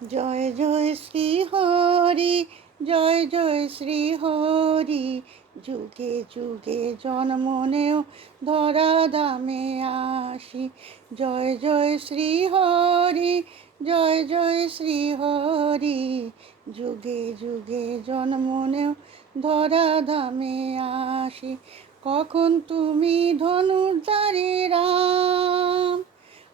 জয় জয় শ্রী হরি, জয় জয় শ্রী হরি। যুগে যুগে জন্ম নেও ধরা ধামে আসি। জয় জয় শ্রী হরি, জয় জয় শ্রী হরি। যুগে যুগে জন্ম নেও ধরা ধামে আসি। কখন তুমি ধনুর্ধারী রাম,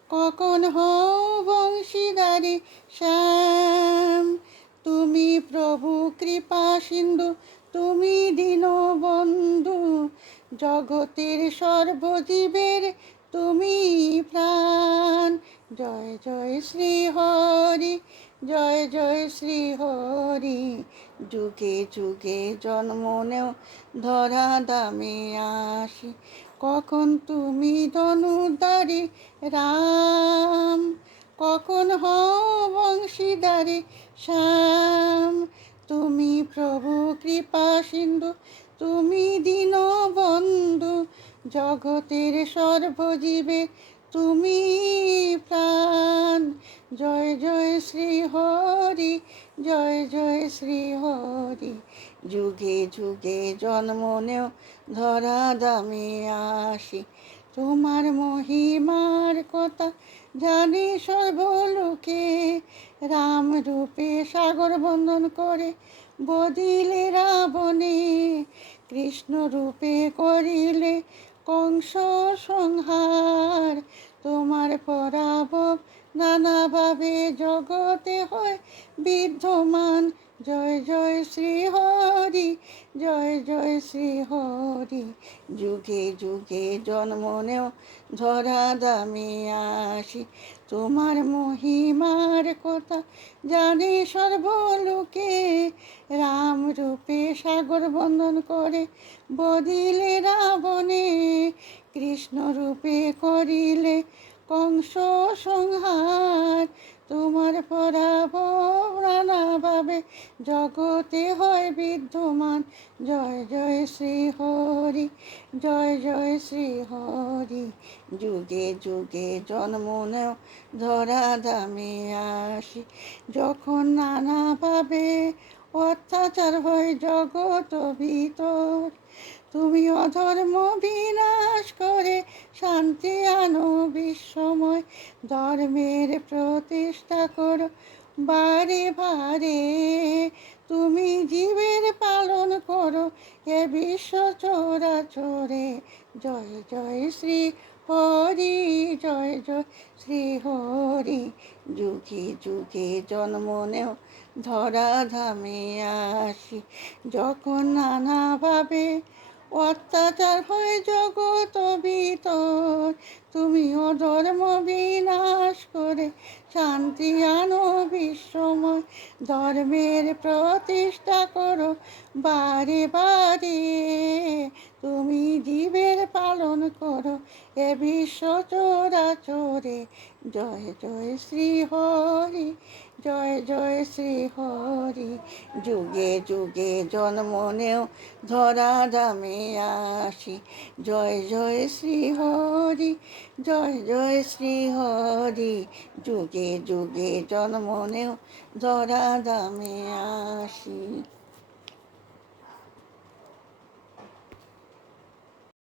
কখন হও বংশীধারী শ্যাম। তুমি প্রভু কৃপা সিন্ধু, তুমি দীনবন্ধু। জগতের সর্বজীবের তুমি প্রাণ। জয় জয় শ্রী হরি, জয় জয় শ্রী হরি। যুগে যুগে জন্ম নেও ধরা ধামে আসি। কখন তুমি ধনুর্ধারী রাম, কখন হও বংশীধারী শ্যাম। তুমি প্রভু কৃপা সিন্ধু, তুমি দীনবন্ধু। জগতের সর্বজীবের তুমি প্রাণ। জয় জয় শ্রী হরি, জয় জয় শ্রী হরি। যুগে যুগে জন্ম নেও ধরা ধামে আসি। তোমার মহিমার কথা জানে সর্বলোকে। রাম রূপে সাগর বন্ধন করে বদিলে রাবণে। কৃষ্ণ রূপে করিলে কংস সংহার। তোমার পরাভব নানাভাবে জগতে হয় বিদ্যমান। জয় জয় শ্রী হরি, জয় জয় শ্রী হরি। যুগে যুগে জন্ম নেও ধরা ধামে আসি। তোমার মহিমার কথা জানে সর্বলোকে। রাম রূপে সাগর বন্ধন করে বদিলে রাবণে। কৃষ্ণ রূপে করিলে কংস সংহার। তোমার পরাভব নানাভাবে জগতে হয় বিদ্যমান। জয় জয় শ্রী হরি, জয় জয় শ্রী হরি। যুগে যুগে জন্ম নেও ধরা ধামে আসি। যখন নানাভাবে অত্যাচার হয় জগত ভিতর, তুমি অধর্ম বিনাশ করে শান্তি আনো বিশ্বময়। ধর্মের প্রতিষ্ঠা করো বারে বারে। তুমি জীবের পালন করো এ বিশ্ব চরাচরে। জয় জয় শ্রী হরি, জয় জয় শ্রী হরি। যুগে যুগে জন্ম নেও ধরা ধামে আসি। যখন নানাভাবে অত্যাচার হয় জগত ভিতর, তুমি অধর্ম বিনাশ করে শান্তি আনো বিশ্বময়। ধর্মের প্রতিষ্ঠা করো বারে বারে। তুমি জীবের পালন করো এ বিশ্ব চরাচরে। জয় জয় শ্রী হরি, জয় জয় শ্রী হরি। যুগে যুগে জন্ম নেও ধরা ধামে আসি। জয় জয় শ্রী হরি, জয় জয় শ্রী হরি। যুগে যুগে জন্ম নেও ধরা ধামে আসি।